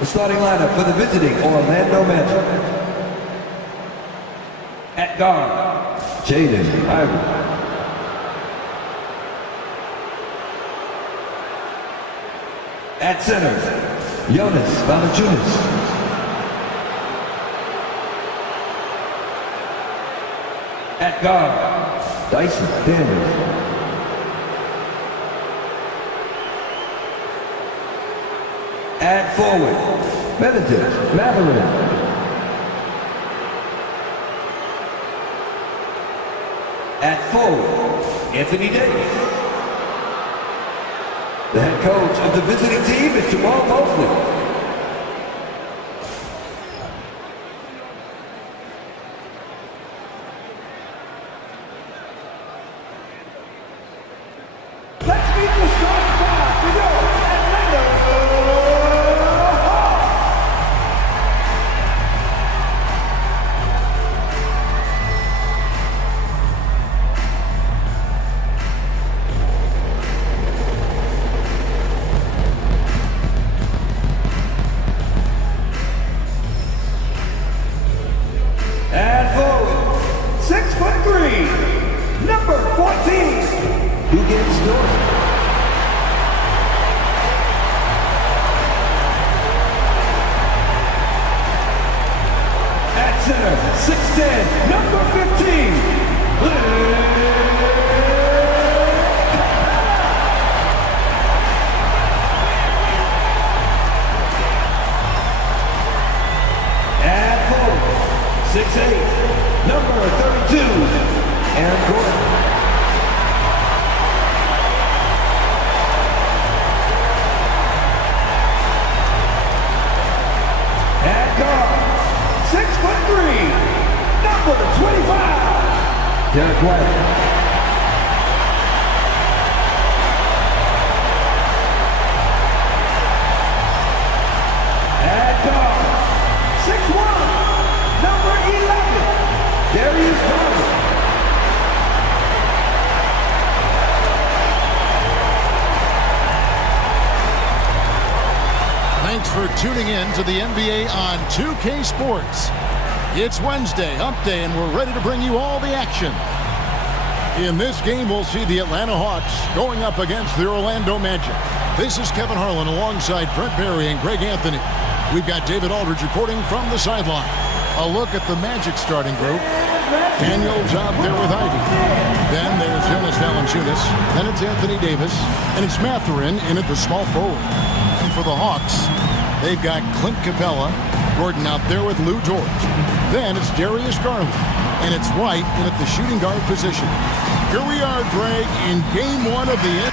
The starting lineup for the visiting Orlando Magic. At guard, Jaden Ivey. At center, Jonas Valanciunas. At guard, Dyson Daniels. At forward, Benedict Mathurin. At forward, Anthony Davis. The head coach of the visiting team is Jamal Mosley. Let's meet the starting five for your Atlanta Hawks. And forward, 6'3", number 14, Luguentz Dort. At center, 6'10", number 15, at forward, 6'8", number 32, Aaron Gordon. At guard, 6'3", number 25, Derek White. At guard, 6'1", number 11, Darius Garland. Thanks for tuning in to the NBA on 2K Sports. It's Wednesday, Hump Day, and we're ready to bring you all the action. In this game, we'll see the Atlanta Hawks going up against the Orlando Magic. This is Kevin Harlan alongside Brent Barry and Greg Anthony. We've got David Aldridge reporting from the sideline. A look at the Magic starting group. Daniels out there with Ivy. Then there's Jonas Valanciunas. Then it's Anthony Davis. And it's Mathurin in at the small forward. And for the Hawks, they've got Clint Capella, Gordon out there with Lou George. Then it's Darius Garland. And it's White in at the shooting guard position. Here we are, Greg, in game one of the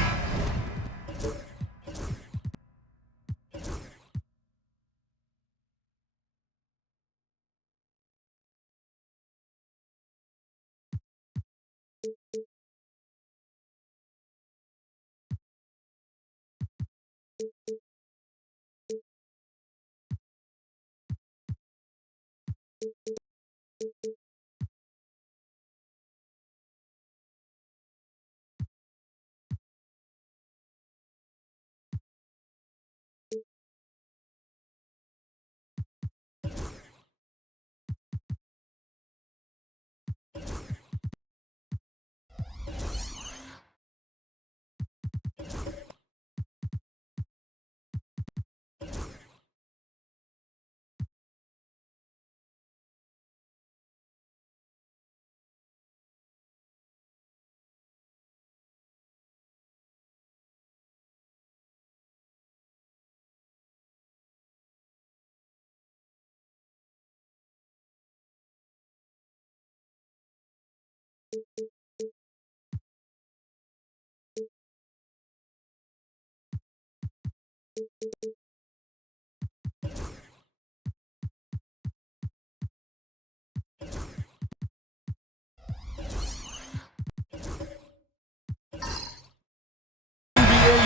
NBA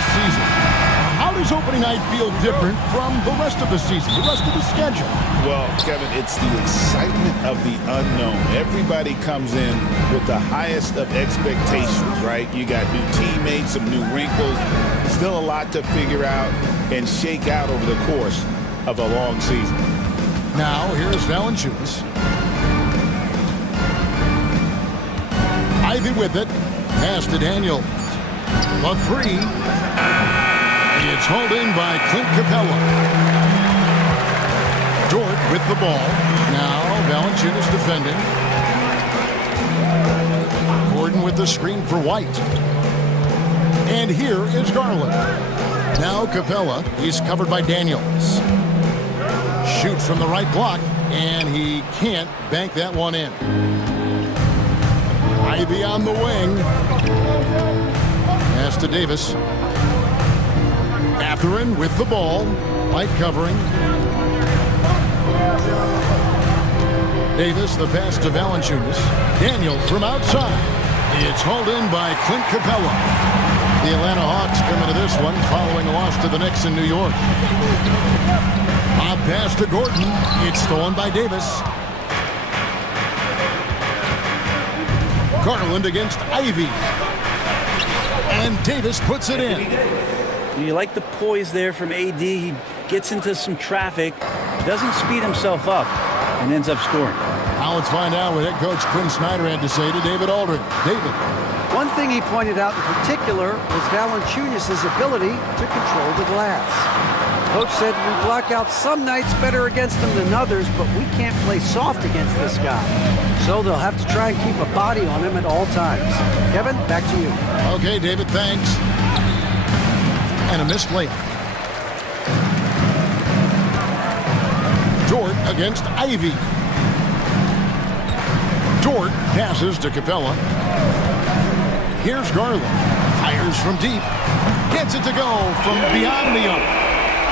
season. How does opening night feel different from the rest of the season, the rest of the schedule? Well, Kevin, it's the excitement of the unknown. Everybody comes in with the highest of expectations, right? You got new teammates, some new wrinkles, still a lot to figure out and shake out over the course of a long season. Now, here's Valanciunas. Ivy with it. Pass to Daniel. The three. It's hauled in by Clint Capella. Dort with the ball. Now Valanciunas defending. Gordon with the screen for White. And here is Garland. Now Capella. He's covered by Daniels. Shoots from the right block, and he can't bank that one in. Ivy on the wing. Pass to Davis. Mathurin with the ball. White covering. Davis, the pass to Valanciunas. Daniel from outside. It's hauled in by Clint Capella. The Atlanta Hawks come into this one following a loss to the Knicks in New York. Bob pass to Gordon. It's stolen by Davis. Garland against Ivy. And Davis puts it in. You like the poise there from AD. He gets into some traffic, doesn't speed himself up, and ends up scoring. Now let's find out what head coach Quinn Snyder had to say to David Aldridge. David. One thing he pointed out in particular was Valanciunas' ability to control the glass. Coach said we block out some nights better against him than others, but we can't play soft against this guy. So they'll have to try and keep a body on him at all times. Kevin, back to you. Okay, David, thanks. And a missed layup. Dort against Ivy. Dort passes to Capella. Here's Garland. Fires from deep. Gets it to go from beyond the arc.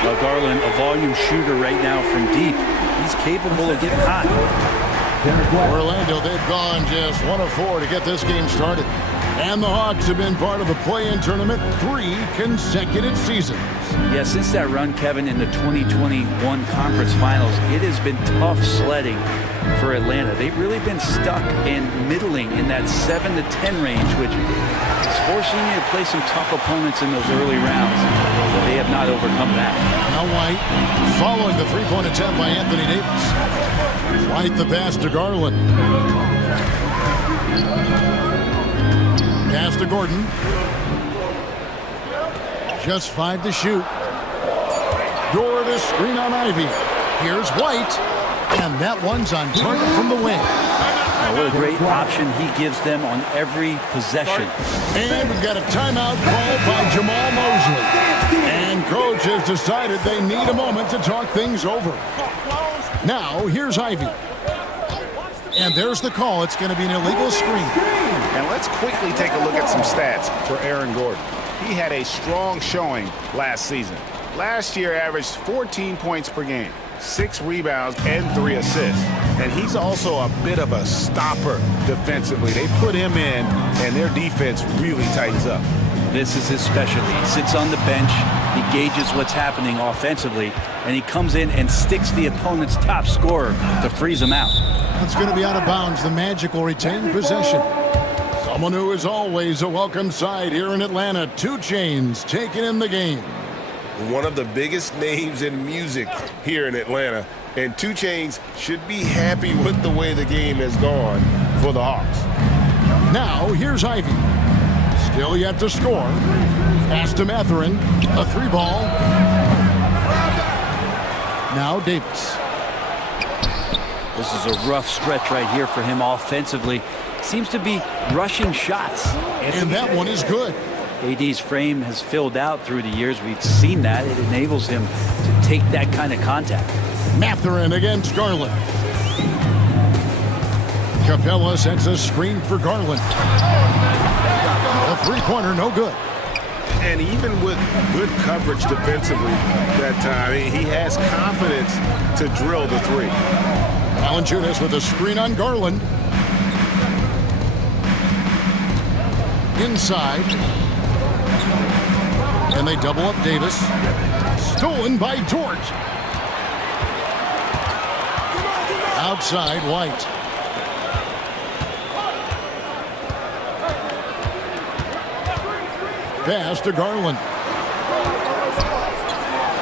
Well, Garland, a volume shooter right now from deep. He's capable of getting hot. Orlando, they've gone just 1 of 4 to get this game started. And the Hawks have been part of the play-in tournament 3 consecutive seasons. Yeah, since that run, Kevin, in the 2021 conference finals, it has been tough sledding for Atlanta. They've really been stuck and middling in that 7 to 10 range, which is forcing you to play some tough opponents in those early rounds. But they have not overcome that. Now White following the three-point attempt by Anthony Davis. White the pass to Garland. Pass to Gordon. Just 5 to shoot. Dort is screen on Ivy. Here's White. And that one's on target from the wing. Now, what a great option he gives them on every possession. And we've got a timeout called by Jamal Mosley. And coach has decided they need a moment to talk things over. Now, here's Ivy. And there's the call. It's going to be an illegal screen. And let's quickly take a look at some stats for Aaron Gordon. He had a strong showing last season. Last year averaged 14 points per game, 6 rebounds, and 3 assists. And he's also a bit of a stopper defensively. They put him in, and their defense really tightens up. This is his specialty. He sits on the bench, he gauges what's happening offensively, and he comes in and sticks the opponent's top scorer to freeze him out. It's going to be out of bounds. The Magic will retain possession. Someone who is always a welcome side here in Atlanta. 2 Chainz taking in the game. One of the biggest names in music here in Atlanta. And 2 Chainz should be happy with the way the game has gone for the Hawks. Now, here's Ivy. Still yet to score. Pass to Mathurin. A 3-ball. Now Davis. This is a rough stretch right here for him offensively. Seems to be rushing shots. And that one is good. AD's frame has filled out through the years. We've seen that. It enables him to take that kind of contact. Mathurin against Garland. Capella sets a screen for Garland. A 3-pointer, no good. And even with good coverage defensively that time, he has confidence to drill the three. Valanciunas with a screen on Garland. Inside. And they double up Davis. Stolen by Dort. Outside, White. Pass to Garland.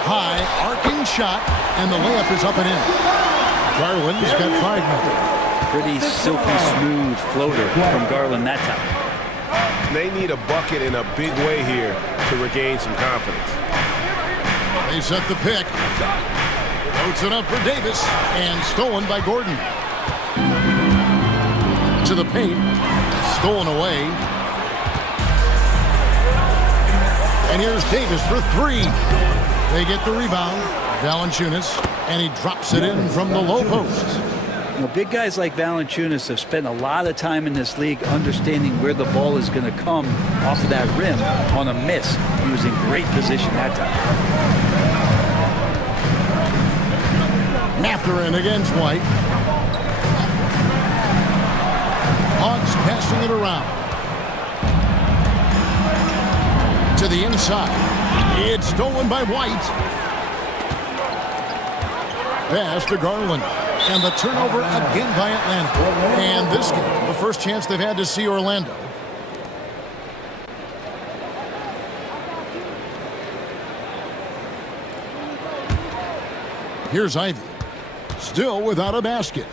High, arcing shot, and the layup is up and in. Garland's got 5 now. Pretty silky smooth floater from Garland that time. They need a bucket in a big way here to regain some confidence. They set the pick. Floats it up for Davis, and stolen by Gordon. To the paint. Stolen away. And here's Davis for 3. They get the rebound. Valanciunas, and he drops it in from the low post. Well, big guys like Valanciunas have spent a lot of time in this league understanding where the ball is going to come off of that rim on a miss. He was in great position that time. Mathurin against White. Hawks passing it around. To the inside. It's stolen by White. Pass to Garland. And the turnover again by Atlanta. And this game, the first chance they've had to see Orlando. Here's Ivy. Still without a basket.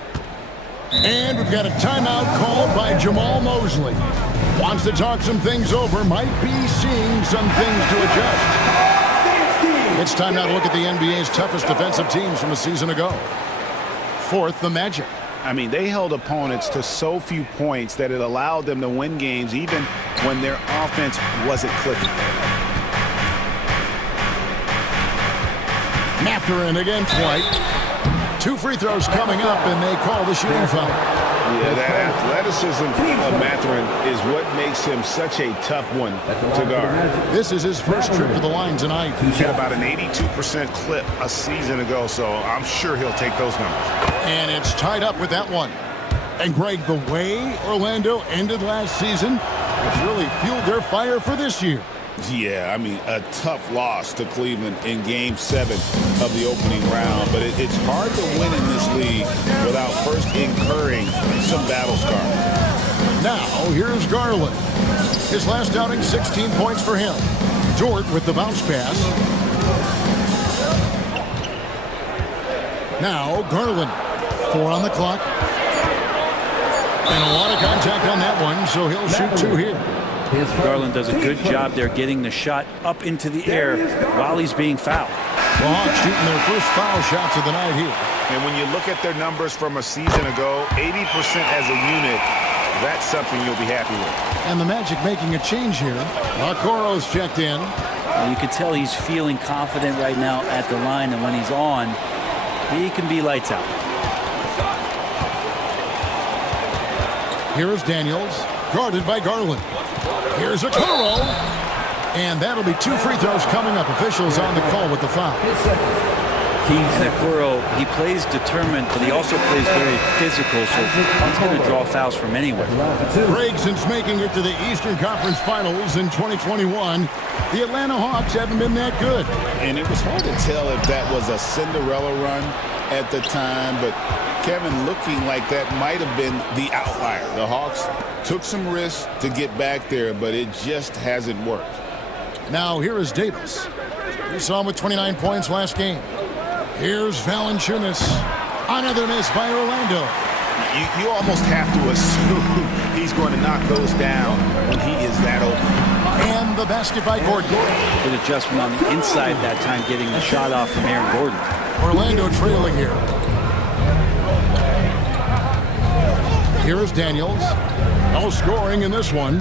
And we've got a timeout called by Jamal Mosley. Wants to talk some things over. Might be seeing some things to adjust. It's time now to look at the NBA's toughest defensive teams from a season ago. Fourth, the Magic. I mean, they held opponents to so few points that it allowed them to win games even when their offense wasn't clicking. Mathurin against White. 2 free throws coming up, and they call the shooting foul. Yeah, that athleticism of Mathurin is what makes him such a tough one to guard. This is his first trip to the line tonight. He had about an 82% clip a season ago, so I'm sure he'll take those numbers. And it's tied up with that one. And Greg, the way Orlando ended last season, it's really fueled their fire for this year. Yeah, I mean, a tough loss to Cleveland in Game 7 of the opening round. But it's hard to win in this league without first incurring some battle scars. Now, here's Garland. His last outing, 16 points for him. Dort with the bounce pass. Now, Garland. 4 on the clock. And a lot of contact on that one, so he'll shoot 2 here. Garland does a good job there getting the shot up into the air while he's being fouled. The Hawks shooting their first foul shots of the night here. And when you look at their numbers from a season ago, 80% as a unit, that's something you'll be happy with. And the Magic making a change here. Okoro's checked in. You can tell he's feeling confident right now at the line, and when he's on, he can be lights out. Here is Daniels, guarded by Garland. Here's Okoro. And that'll be 2 free throws coming up. Officials on the call with the foul. And Okoro, he plays determined, but he also plays very physical, so he's going to draw fouls from anywhere. Greg, since making it to the Eastern Conference Finals in 2021, the Atlanta Hawks haven't been that good. And it was hard to tell if that was a Cinderella run at the time, but Kevin, looking like that might have been the outlier. The Hawks took some risks to get back there, but it just hasn't worked. Now here is Davis. We saw him with 29 points last game. Here's Valanciunas. Another miss by Orlando. You almost have to assume he's going to knock those down when he is that open. And the basket by Gordon. Good adjustment on the inside that time, getting the shot off from Aaron Gordon. Orlando trailing here. Here is Daniels. No scoring in this one.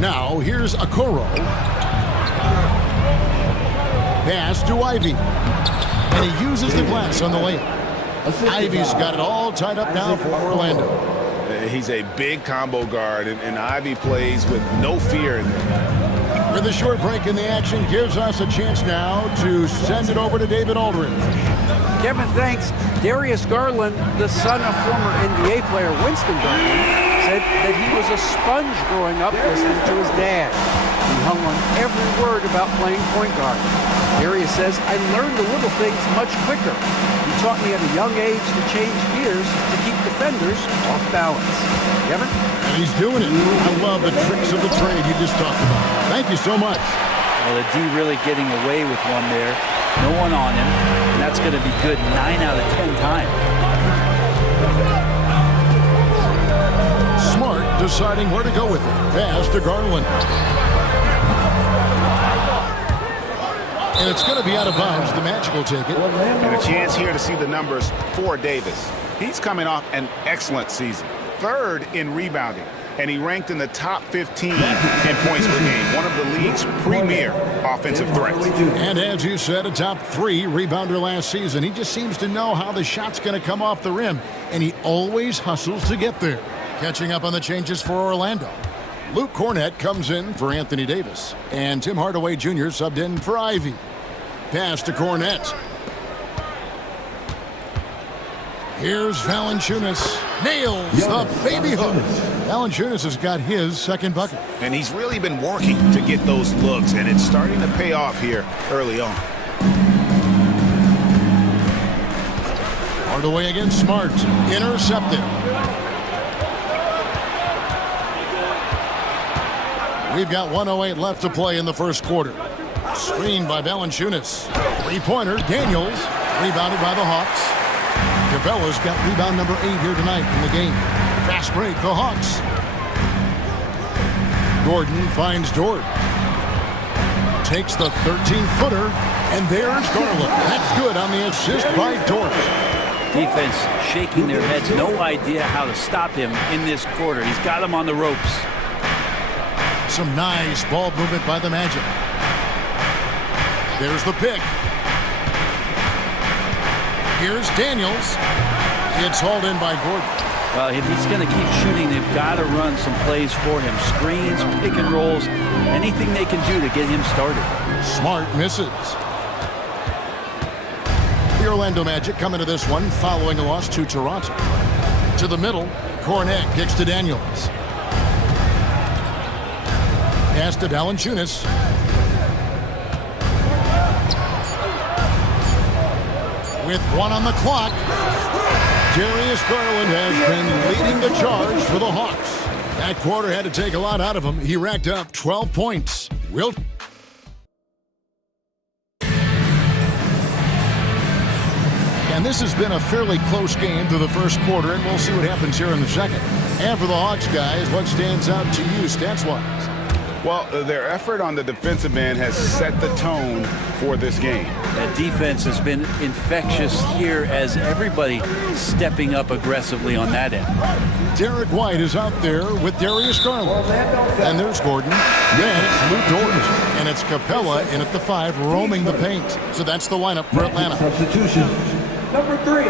Now here's Okoro. Pass to Ivy. And he uses the glass on the layup. Ivy's got it all tied up now for Orlando. He's a big combo guard, and Ivey plays with no fear in there. With a short break in the action gives us a chance now to send it over to David Aldridge. Kevin thanks Darius Garland, the son of former NBA player Winston Garland, said that he was a sponge growing up listening to his dad. He hung on every word about playing point guard. Darius says, I learned the little things much quicker. He taught me at a young age to change gears to keep defenders off balance. Kevin? And he's doing it. I love the tricks of the trade you just talked about. Thank you so much. Well, the D really getting away with one there. No one on him. And that's going to be good 9 out of 10 times. Smart deciding where to go with it. Pass to Garland. And it's going to be out of bounds. The Magic will take it. And a chance here to see the numbers for Davis. He's coming off an excellent season. 3rd in rebounding. And he ranked in the top 15 in points per game. One of the league's premier offensive threats. And as you said, a top 3 rebounder last season. He just seems to know how the shot's going to come off the rim. And he always hustles to get there. Catching up on the changes for Orlando. Luke Cornett comes in for Anthony Davis. And Tim Hardaway Jr. subbed in for Ivey. Pass to Cornett. Here's Valanciunas. Nails the baby hook. Valanciunas has got his 2nd bucket. And he's really been working to get those looks, and it's starting to pay off here early on. Hardaway against Smart. Intercepted. We've got 1:08 left to play in the first quarter. Screened by Valanciunas. 3-pointer, Daniels. Rebounded by the Hawks. Capella's got rebound number 8 here tonight in the game. Fast break, the Hawks. Gordon finds Dort. Takes the 13-footer, and there's Garland. That's good on the assist by Dort. Defense shaking their heads. No idea how to stop him in this quarter. He's got him on the ropes. Some nice ball movement by the Magic. There's the pick. Here's Daniels. It's hauled in by Gordon. Well, if he's going to keep shooting, they've got to run some plays for him. Screens, pick and rolls, anything they can do to get him started. Smart misses. The Orlando Magic come into this one following a loss to Toronto. To the middle, Cornett kicks to Daniels. Pass to Valanciunas. With 1 on the clock, Darius Garland has been leading the charge for the Hawks. That quarter had to take a lot out of him. He racked up 12 points. And this has been a fairly close game through the first quarter, and we'll see what happens here in the second. And for the Hawks guys, what stands out to you stats-wise? Well, their effort on the defensive end has set the tone for this game. That defense has been infectious here as everybody stepping up aggressively on that end. Derek White is out there with Darius Garland. And there's Gordon. Then it's Lou Dort. And it's Capella in at the 5, roaming the paint. So that's the lineup for Atlanta. Substitution. Number 3,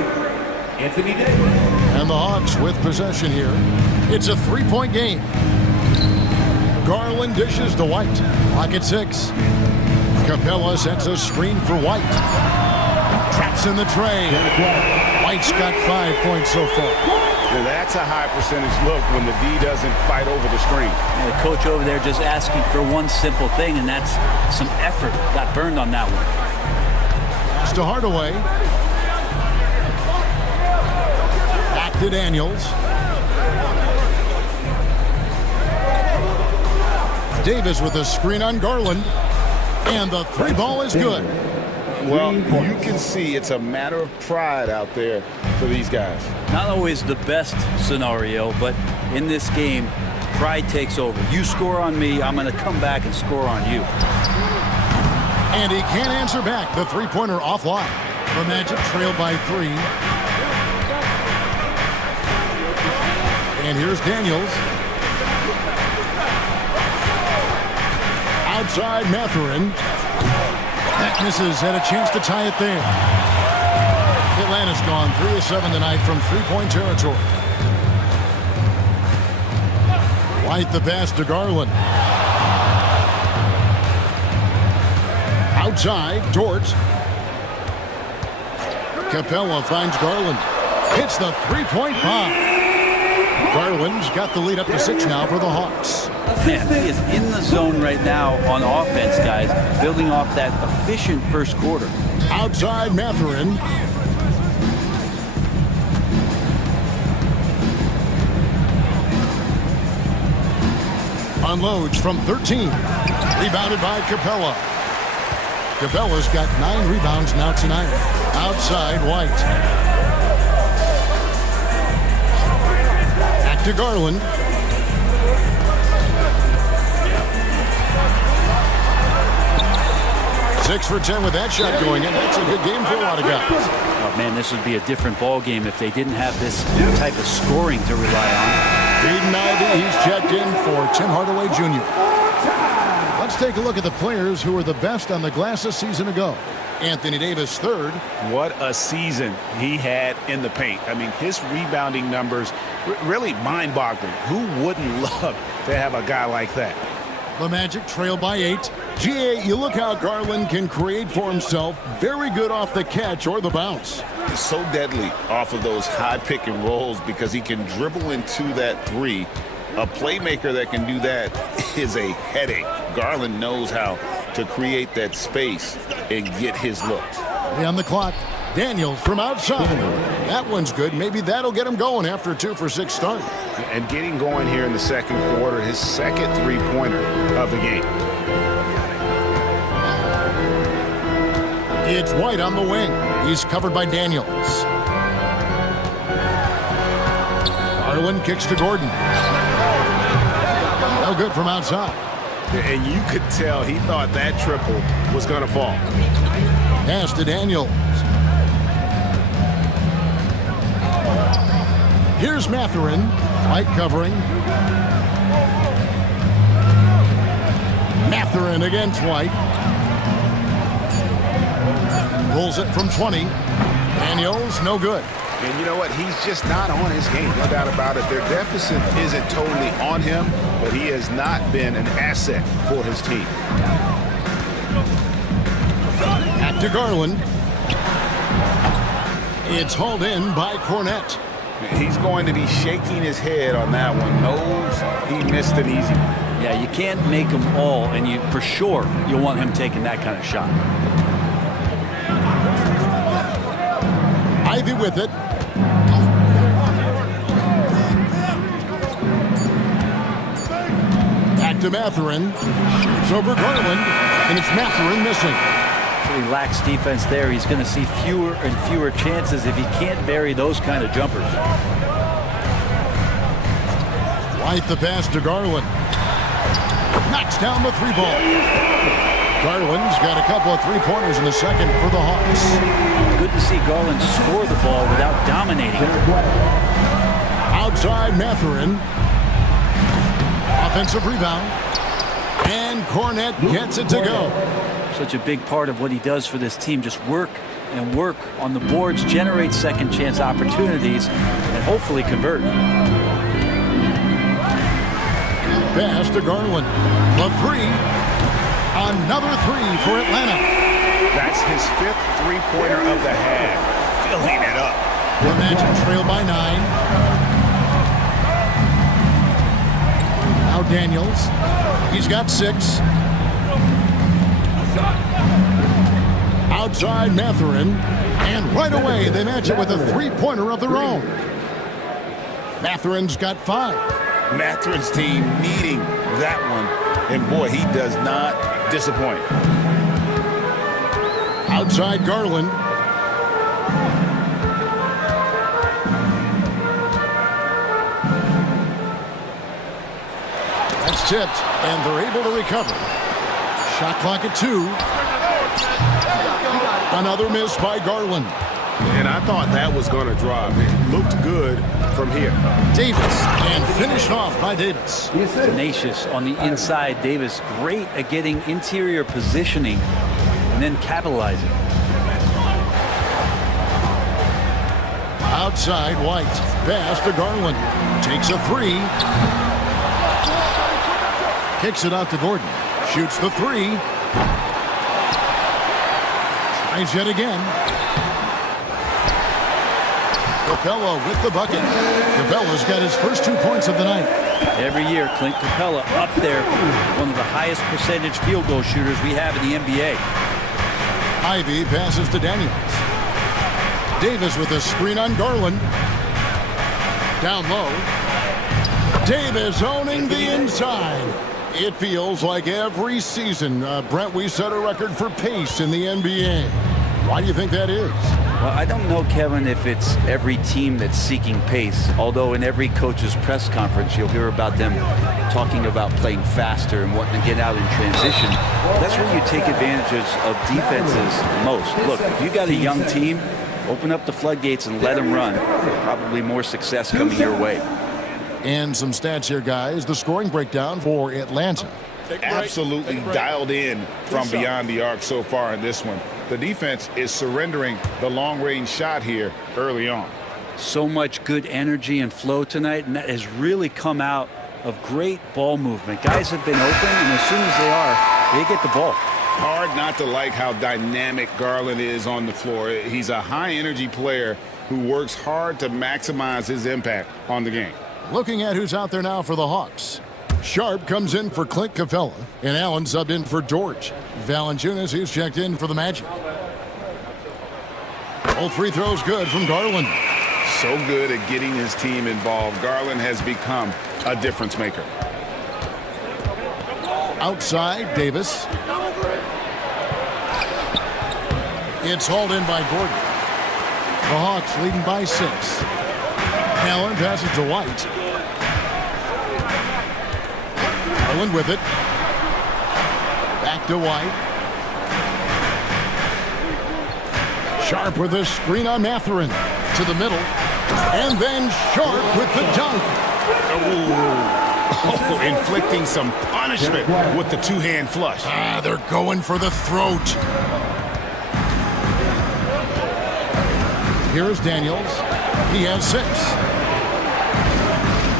Anthony Davis. And the Hawks with possession here. It's a 3-point game. Garland dishes to White. Clock at 6. Capella sets a screen for White. Traps in the tray. White's got 5 points so far. And that's a high percentage look when the D doesn't fight over the screen. And the coach over there just asking for one simple thing, and that's some effort. Got burned on that one. Pass to Hardaway. Back to Daniels. Davis with a screen on Garland. And the 3 ball is good. Well, you can see it's a matter of pride out there for these guys. Not always the best scenario, but in this game, pride takes over. You score on me, I'm going to come back and score on you. And he can't answer back. The 3-pointer offline. The Magic trail by 3. And here's Daniels. Outside Mathurin. That misses, had a chance to tie it there. Atlanta's gone 3 of 7 tonight from 3-point territory. White the pass to Garland. Outside, Dort. Capella finds Garland. Hits the three-point bomb. Garland's got the lead up to 6 now for the Hawks. Man, he is in the zone right now on offense, guys, building off that efficient first quarter. Outside, Mathurin. Unloads from 13. Rebounded by Capella. Capella's got 9 rebounds now tonight. Outside, White. Back to Garland. Six for 10 with that shot going in. That's a good game for a lot of guys. Oh, man, this would be a different ball game if they didn't have this type of scoring to rely on. Aiden Ivey, he's checked in for Tim Hardaway Jr. Let's take a look at the players who were the best on the glass a season ago. Anthony Davis, third. What a season he had in the paint. I mean, his rebounding numbers really mind-boggling. Who wouldn't love to have a guy like that? The Magic trail by 8. GA, you look how Garland can create for himself. Very good off the catch or the bounce. He's so deadly off of those high pick and rolls because he can dribble into that three. A playmaker that can do that is a headache. Garland knows how to create that space and get his looks. On the clock, Daniels from outside. That one's good. Maybe that'll get him going after a 2 for 6 start. And getting going here in the second quarter, his second three-pointer of the game. It's White on the wing. He's covered by Daniels. Garland kicks to Gordon. No good from outside. And you could tell he thought that triple was going to fall. Pass to Daniels. Here's Mathurin. White covering. Mathurin against White. Pulls it from 20. Daniels, no good. And you know what? He's just not on his game. No doubt about it. Their deficit isn't totally on him, but he has not been an asset for his team. Back to Garland. It's hauled in by Cornette. He's going to be shaking his head on that one. Knows he missed an easy one. Yeah, you can't make them all, and you for sure you'll want him taking that kind of shot. Ivy with it. Back to Mathurin. Shoots over Garland, and it's Mathurin missing. He lacks defense there. He's going to see fewer and fewer chances if he can't bury those kind of jumpers. White the pass to Garland. Knocks down the 3-ball. Garland's got a couple of 3-pointers in the second for the Hawks. Good to see Garland score the ball without dominating. Outside Mathurin. Offensive rebound. And Cornette gets it to go. Such a big part of what he does for this team. Just work and work on the boards, generate second chance opportunities, and hopefully convert. Pass to Garland. The 3. Another 3 for Atlanta. That's his 5th three-pointer of the half. Filling it up. The Magic trail by 9. Now Daniels. He's got 6. Outside Mathurin. And right away they match it with a 3-pointer of their own. Mathurin's got 5. Mathurin's team needing that one. And boy, he does not disappoint. Outside Garland. That's tipped, and they're able to recover. Shot clock at 2. Another miss by Garland. And I thought that was going to drop. It looked good from here. Davis, and finished off by Davis. Tenacious on the inside. Davis great at getting interior positioning and then capitalizing. Outside White. Pass to Garland. Takes a 3. Kicks it out to Gordon. Shoots the three. Tries yet again. Capella with the bucket. Capella's got his first 2 points of the night. Every year, Clint Capella up there, one of the highest percentage field goal shooters we have in the NBA. Ivy passes to Daniels. Davis with a screen on Garland. Down low. Davis owning the inside. It feels like every season, Brent, we set a record for pace in the NBA. Why do you think that is? Well, I don't know, Kevin, if it's every team that's seeking pace, although in every coach's press conference you'll hear about them talking about playing faster and wanting to get out in transition. That's where you take advantages of defenses most. Look, if you got a young team, open up the floodgates and let them run. Probably more success coming your way. And some stats here, guys. The scoring breakdown for Atlanta. Absolutely dialed in from beyond the arc so far in this one. The defense is surrendering the long-range shot here early on. So much good energy and flow tonight, and that has really come out of great ball movement. Guys have been open, and as soon as they are, they get the ball. Hard not to like how dynamic Garland is on the floor. He's a high-energy player who works hard to maximize his impact on the game. Looking at who's out there now for the Hawks. Sharp comes in for Clint Capella, and Allen subbed in for George. Valanciunas, he's checked in for the Magic. All free throws good from Garland. So good at getting his team involved. Garland has become a difference maker. Outside, Davis. It's hauled in by Gordon. The Hawks leading by 6. Allen passes to White. Garland with it. Back to White. Sharp with a screen on Mathurin. To the middle. And then Sharp with the dunk. Oh, inflicting some punishment with the two-hand flush. They're going for the throat. Here's Daniels. He has 6.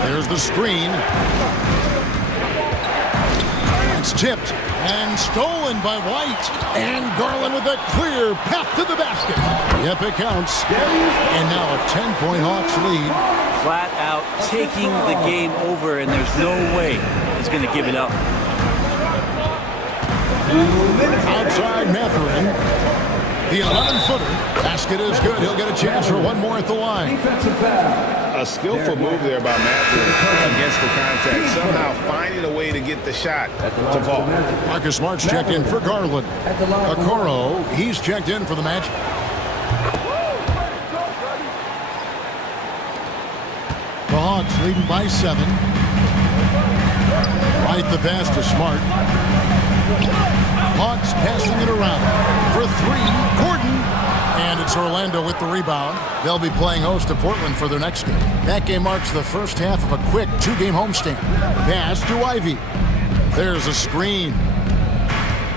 There's the screen. It's tipped and stolen by White. And Garland with a clear path to the basket. Yep, it counts. And now a 10-point Hawks lead. Flat out taking the game over, and there's no way he's going to give it up. Outside Mathurin. The 11-footer. Basket is good. He'll get a chance for one more at the line. A skillful move there by Mathurin against the contact. Somehow finding a way to get the shot to fall. Marcus Smart's checked in for Garland. Okoro, he's checked in for the Magic. The Hawks leading by 7. Right the pass to Smart. Hawks passing it around for 3. Gordon. And it's Orlando with the rebound. They'll be playing host to Portland for their next game. That game marks the first half of a quick 2-game homestand. Pass to Ivy. There's a screen.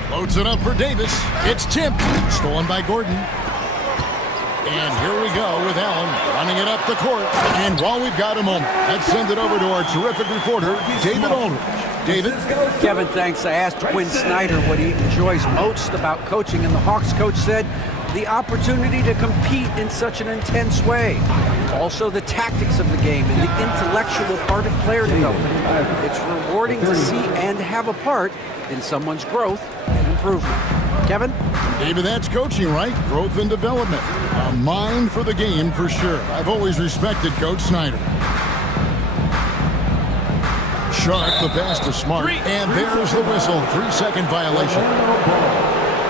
Loads it up for Davis. It's tipped. Stolen by Gordon. And here we go with Allen running it up the court. And while we've got a moment, let's send it over to our terrific reporter, David Aldridge. David? Kevin, thanks. I asked Quinn Snyder what he enjoys most about coaching, and the Hawks coach said the opportunity to compete in such an intense way. Also the tactics of the game and the intellectual part of player development. It's rewarding to see and have a part in someone's growth and improvement. Kevin? David, that's coaching, right? Growth and development. A mind for the game for sure. I've always respected Coach Snyder. Sharp, the pass to Smart. And there's the whistle. 3-second violation.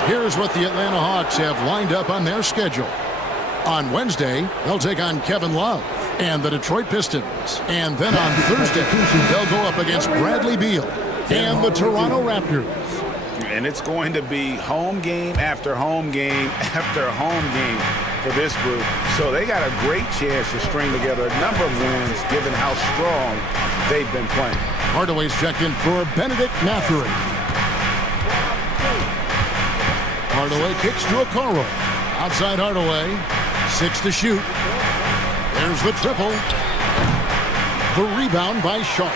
Here's what the Atlanta Hawks have lined up on their schedule. On Wednesday, they'll take on Kevin Love and the Detroit Pistons. And then on Thursday, they'll go up against Bradley Beal and the Toronto Raptors. And it's going to be home game after home game after home game for this group. So they got a great chance to string together a number of wins given how strong they've been playing. Hardaway's checked in for Benedict Mathurin. Hardaway kicks to Okoro. Outside Hardaway. 6 to shoot. There's the triple. The rebound by Sharp.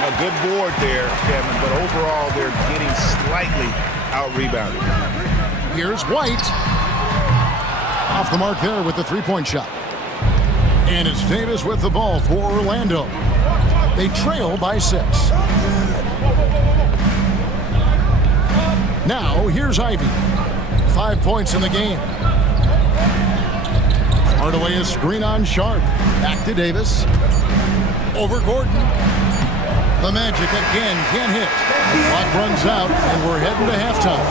A good board there, Kevin, but overall they're getting slightly out-rebounded. Here's White. Off the mark there with the three-point shot. And it's Davis with the ball for Orlando. They trail by 6. Now, here's Ivy. 5 points in the game. Hardaway is screen on Sharp. Back to Davis. Over Gordon. The Magic again can't hit. Clock runs out, and we're heading to halftime.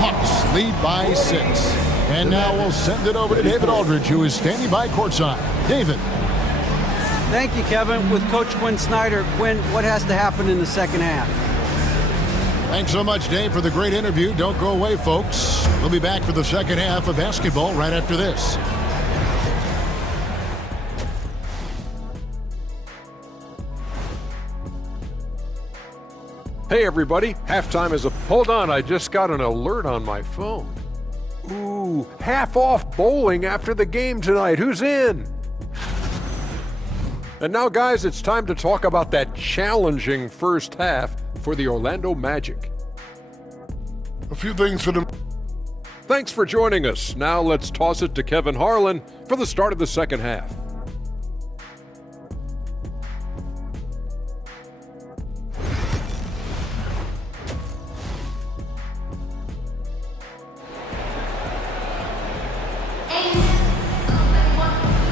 Hawks lead by 6. And now we'll send it over to David Aldridge, who is standing by courtside. David. Thank you, Kevin. With Coach Quinn Snyder. Quinn, what has to happen in the second half? Thanks so much, Dave, for the great interview. Don't go away, folks. We'll be back for the second half of basketball right after this. Hey everybody, halftime is hold on, I just got an alert on my phone. Ooh, half off bowling after the game tonight. Who's in? And now guys, it's time to talk about that challenging first half for the Orlando Magic. A few things for them. Thanks for joining us. Now let's toss it to Kevin Harlan for the start of the second half.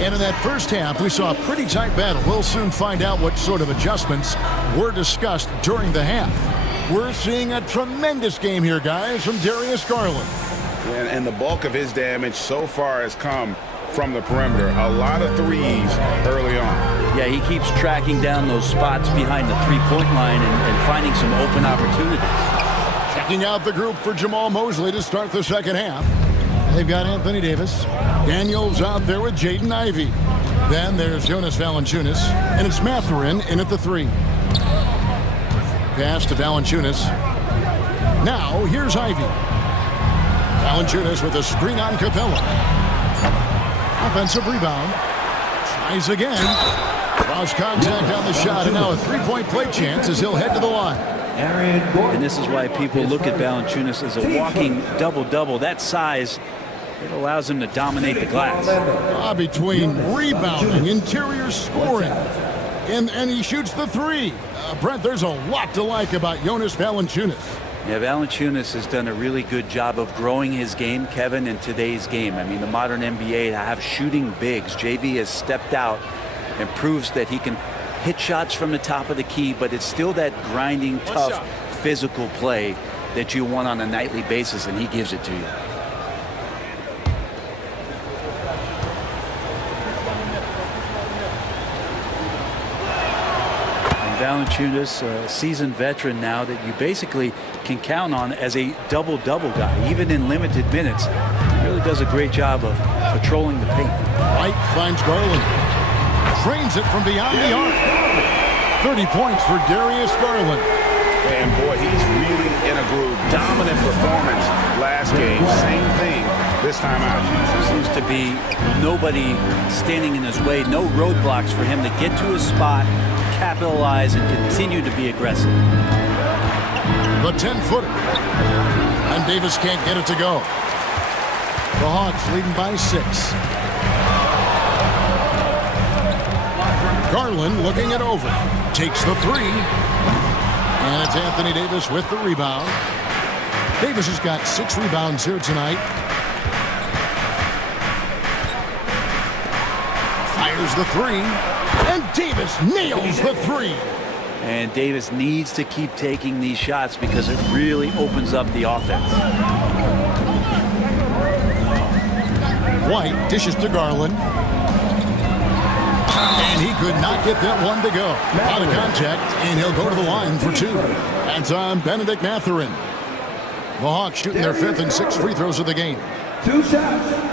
And in that first half, we saw a pretty tight battle. We'll soon find out what sort of adjustments were discussed during the half. We're seeing a tremendous game here, guys, from Darius Garland. And the bulk of his damage so far has come from the perimeter. A lot of threes early on. Yeah, he keeps tracking down those spots behind the three-point line and finding some open opportunities. Checking out the group for Jamal Mosley to start the second half. They've got Anthony Davis. Daniels out there with Jaden Ivey. Then there's Jonas Valanciunas, and it's Mathurin in at the 3. Pass to Valanciunas. Now here's Ivey. Valanciunas with a screen on Capella. Offensive rebound. Tries again. Lost contact on the shot, and now a three-point play chance as he'll head to the line. And this is why people look at Valanciunas as a walking double-double. That size, it allows him to dominate the glass. Between rebounding, interior scoring, and he shoots the 3. Brent, there's a lot to like about Jonas Valanciunas. Yeah, Valanciunas has done a really good job of growing his game, Kevin, in today's game. I mean, the modern NBA have shooting bigs. JV has stepped out and proves that he can hit shots from the top of the key, but it's still that grinding, tough, physical play that you want on a nightly basis, and he gives it to you. Valanciunas, a seasoned veteran now that you basically can count on as a double-double guy. Even in limited minutes, he really does a great job of patrolling the paint. White finds Garland. Trains it from beyond the arc. 30 points for Darius Garland. And boy, he's really in a groove. Dominant performance last game. Same thing this time out. There seems to be nobody standing in his way. No roadblocks for him to get to his spot, capitalize, and continue to be aggressive. The 10-footer. And Davis can't get it to go. The Hawks leading by 6. Garland looking it over. Takes the 3. And it's Anthony Davis with the rebound. Davis has got 6 rebounds here tonight. Fires the 3. And Davis nails the 3. And Davis needs to keep taking these shots because it really opens up the offense. White dishes to Garland. And he could not get that one to go. Out of contact, and he'll go to the line for 2. That's on Benedict Mathurin. The Hawks shooting their 5th and 6th free throws of the game. 2 shots.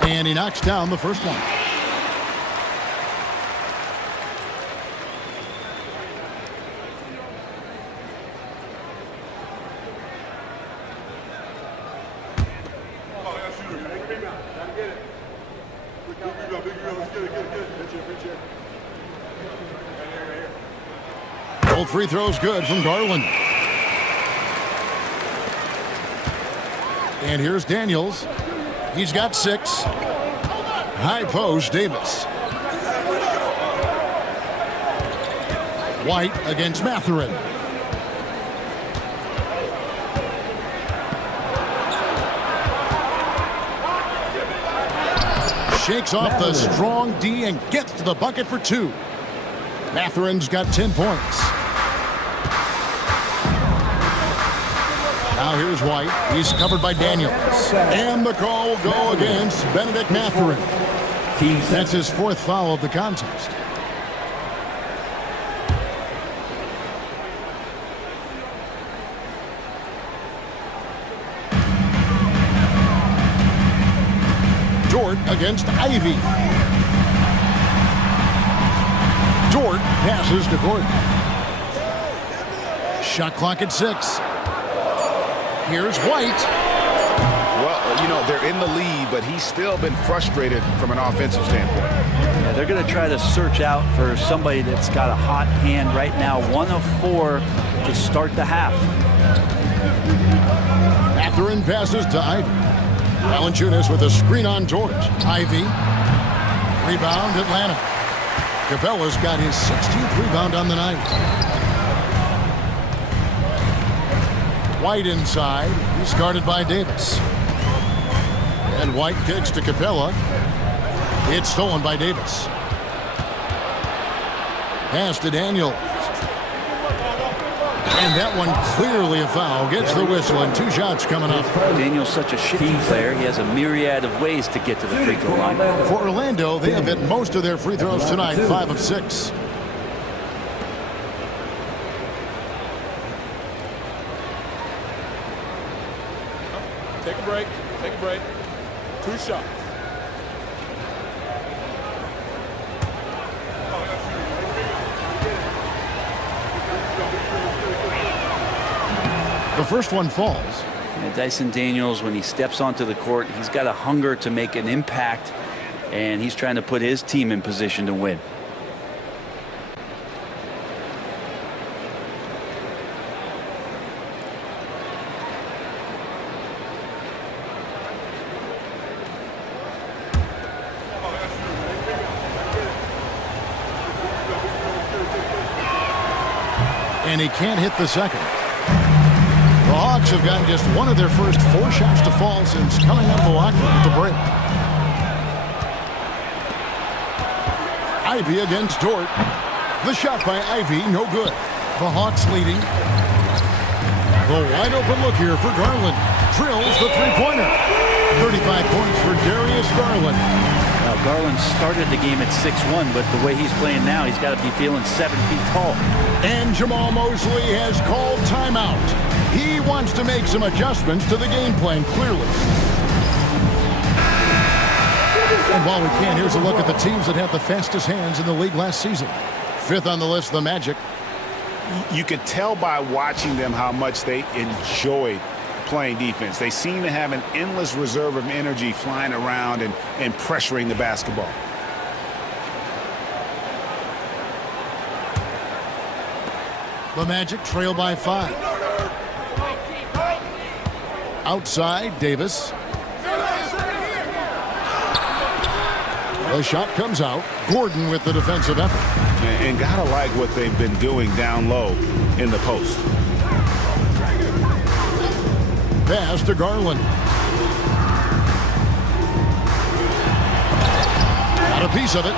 And he knocks down the first one. Both free throws good from Garland. And here's Daniels. He's got 6. High post, Davis. White against Mathurin. Shakes off the strong D and gets to the bucket for 2. Mathurin's got 10 points. Now here's White. He's covered by Daniels. And the call will go against Benedict Mathurin. That's his 4th foul of the contest. Dort against Ivy. Dort passes to Gordon. Shot clock at 6. Here's White. Well, you know, they're in the lead, but he's still been frustrated from an offensive standpoint. Yeah, they're going to try to search out for somebody that's got a hot hand right now. 1 of 4 to start the half. Mathurin passes to Ivy. Valanciunas with a screen on George. Ivy. Rebound, Atlanta. Capella's got his 16th rebound on the night. White inside. He's guarded by Davis. And White kicks to Capella. It's stolen by Davis. Pass to Daniels. And that one clearly a foul. Gets the whistle and 2 shots coming up. Daniel's such a shifty player. He has a myriad of ways to get to the free throw line. For Orlando, they have hit most of their free throws tonight, 5 of 6. Take a break. Take a break. 2 shots. The first one falls. And Dyson Daniels, when he steps onto the court, he's got a hunger to make an impact, and he's trying to put his team in position to win. And he can't hit the second. The Hawks have gotten just one of their first 4 shots to fall since coming out of the locker room at the break. Ivy against Dort. The shot by Ivy, no good. The Hawks leading. The wide open look here for Garland. Drills the 3-pointer. 35 points for Darius Garland. Now, Garland started the game at 6'1", but the way he's playing now, he's got to be feeling 7 feet tall. And Jamal Mosley has called timeout. He wants to make some adjustments to the game plan, clearly. And while we can, here's a look at the teams that had the fastest hands in the league last season. 5th on the list, the Magic. You could tell by watching them how much they enjoyed playing defense. They seem to have an endless reserve of energy flying around and pressuring the basketball. The Magic trail by 5. Outside, Davis. The shot comes out. Gordon with the defensive effort. And gotta like what they've been doing down low in the post. Pass to Garland. Got a piece of it.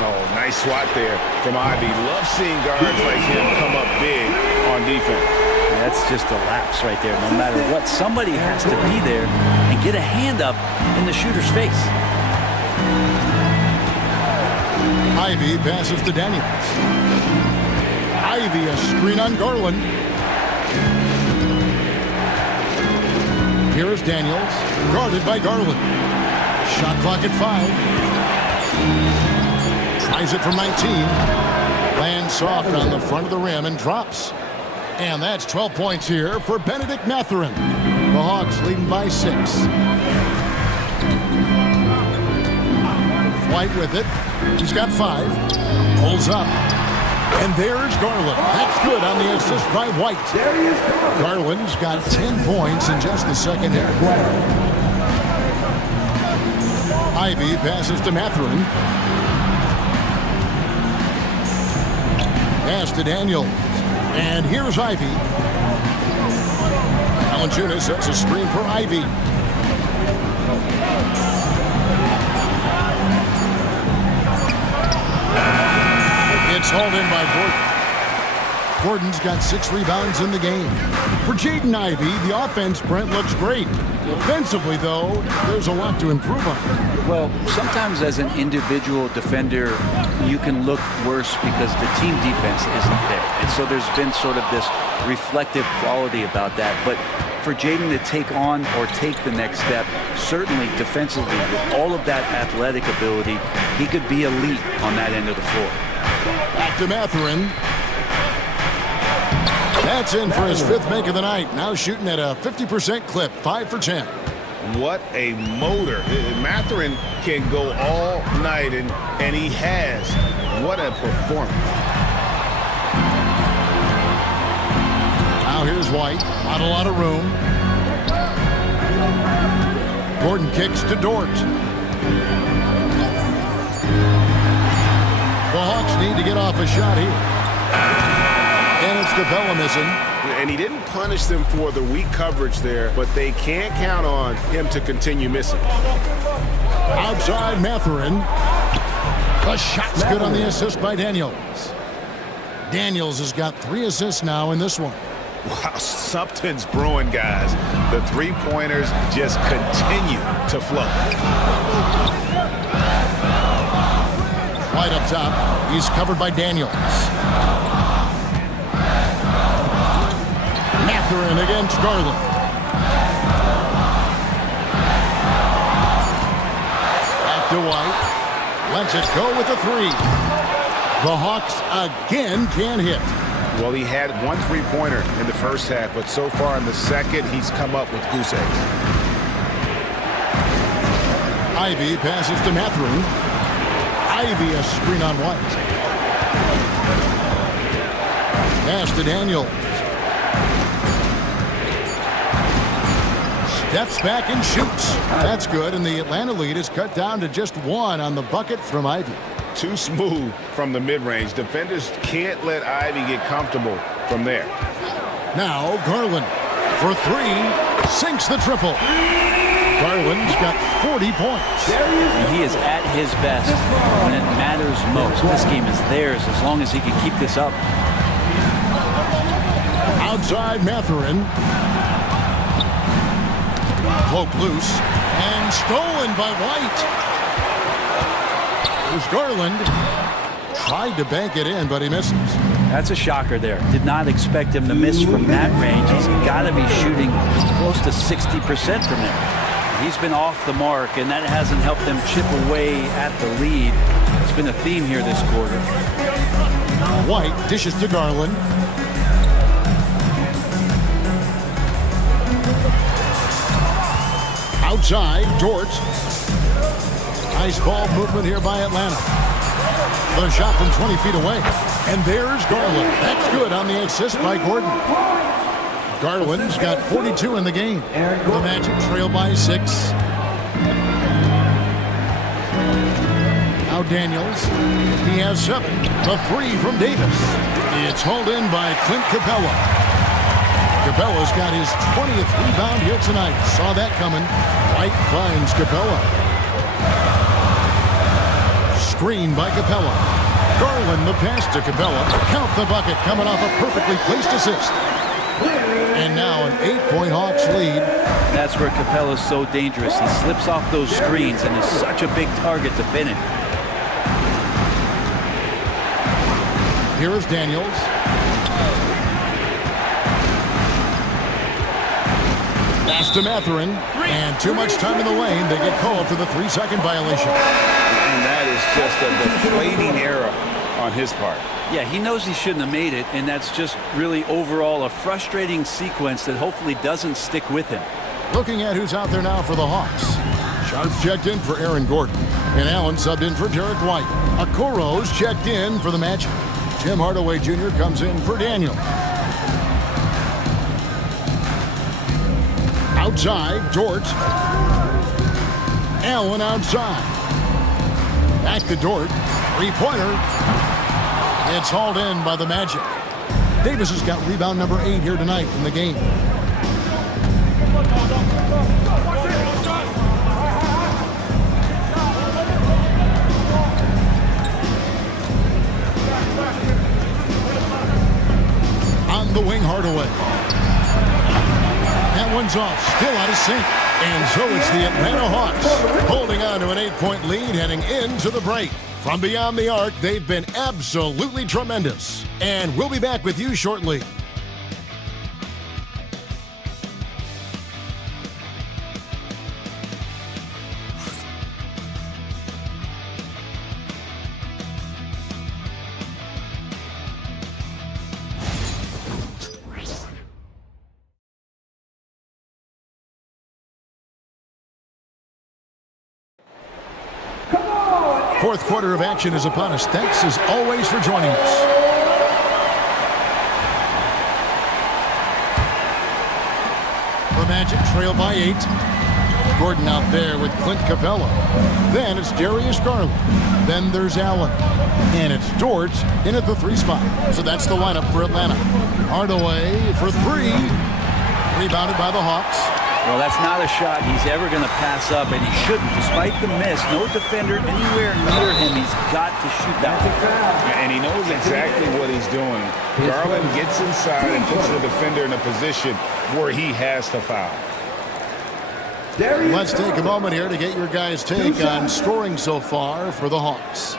Oh, nice swat there from Ivy. Love seeing guards like him come up big on defense. That's just a lapse right there. No matter what, somebody has to be there and get a hand up in the shooter's face. Ivy passes to Daniels. Ivy, a screen on Garland. Here's Daniels, guarded by Garland. Shot clock at 5. Tries it from 19. Lands soft on the front of the rim and drops. And that's 12 points here for Benedict Mathurin. The Hawks leading by 6. White with it. He's got 5. Pulls up. And there's Garland. That's good on the assist by White. Garland's got 10 points in just the second half. Ivy passes to Mathurin. Pass to Daniel. And here's Ivy. Valanciunas sets a screen for Ivy. It's hauled in by Gordon. Gordon's got 6 rebounds in the game. For Jaden Ivey, the offense, Brent, looks great. Defensively, though, there's a lot to improve on. Well, sometimes as an individual defender, you can look worse because the team defense isn't there. And so there's been sort of this reflective quality about that. But for Jaden to take on or take the next step, certainly defensively, with all of that athletic ability, he could be elite on that end of the floor. Back to Mathurin. That's in for his 5th make of the night. Now shooting at a 50% clip, 5 for 10. What a motor. Mathurin can go all night, and he has. What a performance. Now here's White. Not a lot of room. Gordon kicks to Dort. The Hawks need to get off a shot here. And it's Capella missing. And he didn't punish them for the weak coverage there, but they can't count on him to continue missing. Outside Mathurin. The shot's good on the assist by Daniels. Daniels has got 3 assists now in this one. Wow, something's brewing, guys. The 3-pointers just continue to flow. Right up top. He's covered by Daniels. Mathurin against Garland. Back to White. Lets it go with a 3. The Hawks again can't hit. Well, he had 1 3-pointer in the first half, but so far in the second, he's come up with goose eggs. Ivy passes to Mathurin. Ivy a screen on White. Pass to Daniels. Steps back and shoots. That's good, and the Atlanta lead is cut down to just 1 on the bucket from Ivy. Too smooth from the mid-range. Defenders can't let Ivy get comfortable from there. Now Garland for 3. Sinks the triple. Garland's got 40 points. He is at his best when it matters most. This game is theirs as long as he can keep this up. Outside Mathurin. Poke loose and stolen by White. There's Garland. Tried to bank it in, but he misses. That's a shocker there. Did not expect him to miss from that range. He's got to be shooting close to 60% from there. He's been off the mark, and that hasn't helped them chip away at the lead. It's been a theme here this quarter. White dishes to Garland. Outside, Dort. Nice ball movement here by Atlanta. The shot from 20 feet away. And there's Garland. That's good on the assist by Gordon. Garland's got 42 in the game. The Magic trail by 6. Now Daniels. He has 7. The 3 from Davis. It's hauled in by Clint Capella. Capella's got his 20th rebound here tonight. Saw that coming. White finds Capella. Screen by Capella. Garland the pass to Capella. Count the bucket coming off a perfectly placed assist. And now an 8-point Hawks lead. That's where Capella's so dangerous. He slips off those screens and is such a big target to finish. Here is Daniels. Pass to Mathurin. And too much time in the lane. They get called for the 3-second violation. And that is just a deflating error on his part. Yeah, he knows he shouldn't have made it, and that's just really overall a frustrating sequence that hopefully doesn't stick with him. Looking at who's out there now for the Hawks. Sharps checked in for Aaron Gordon. And Allen subbed in for Derek White. Okoro's checked in for the Magic. Tim Hardaway Jr. comes in for Daniel. Outside, Dort. Allen outside. Back to Dort. Three-pointer. It's hauled in by the Magic. Davis has got rebound number 8 here tonight in the game. On the wing, Hardaway. That one's off, still out of sync. And so it's the Atlanta Hawks holding on to an 8-point lead heading into the break. From beyond the arc, they've been absolutely tremendous. And we'll be back with you shortly. Fourth quarter of action is upon us. Thanks as always for joining us. The Magic trail by 8. Gordon out there with Clint Capella. Then it's Darius Garland. Then there's Allen. And it's Dort in at the 3 spot. So that's the lineup for Atlanta. Hardaway for 3. Rebounded by the Hawks. Well, that's not a shot he's ever going to pass up, and he shouldn't. Despite the miss, no defender anywhere near him. He's got to shoot that one. And he knows exactly what he's doing. Garland gets inside and puts the defender in a position where he has to foul. Let's take a moment here to get your guys' take on scoring so far for the Hawks.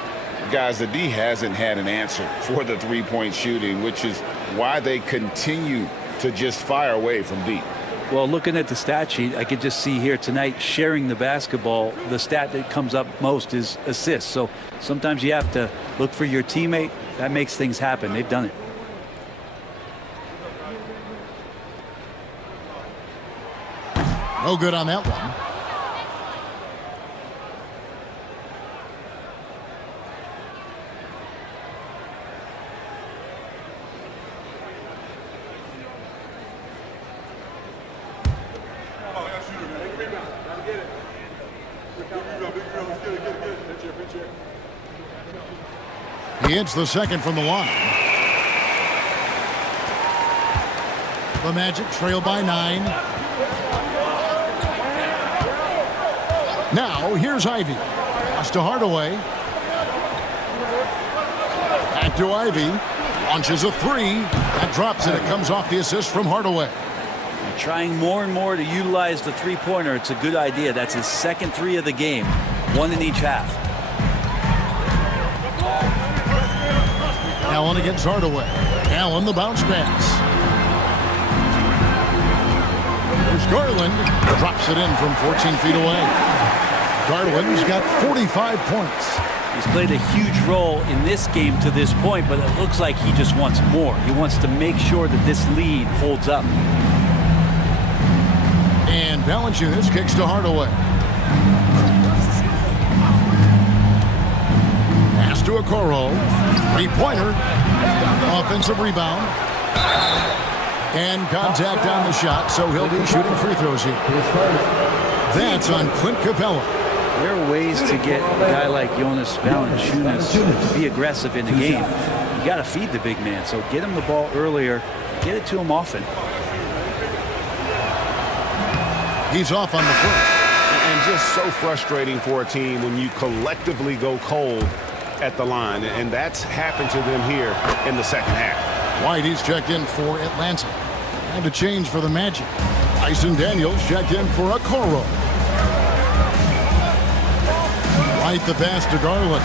Guys, the D hasn't had an answer for the three-point shooting, which is why they continue to just fire away from deep. Well, looking at the stat sheet, I could just see here tonight sharing the basketball. The stat that comes up most is assists. So sometimes you have to look for your teammate. That makes things happen. They've done it. No good on that one. He hits the second from the line. The Magic trail by 9. Now here's Ivy. Pass to Hardaway. Back to Ivy. Launches a 3. That drops it. It comes off the assist from Hardaway. Trying more and more to utilize the three-pointer. It's a good idea. That's his second 3 of the game. 1 in each half. Allen against Hardaway. Allen the bounce pass. There's Garland. Drops it in from 14 feet away. Garland's got 45 points. He's played a huge role in this game to this point, but it looks like he just wants more. He wants to make sure that this lead holds up. And Valanciunas kicks to Hardaway. Pass to Okoro. 3-pointer. Offensive rebound. And contact on the shot, so he'll be shooting free throws here. That's on Clint Capella. There are ways to get a guy like Jonas Valanciunas to be aggressive in the game. You got to feed the big man, so get him the ball earlier. Get it to him often. He's off on the first. And just so frustrating for a team when you collectively go cold at the line. And that's happened to them here in the second half. White, he's checked in for Atlanta. And a change for the Magic. Tyson Daniels checked in for Okoro. White the pass to Garland.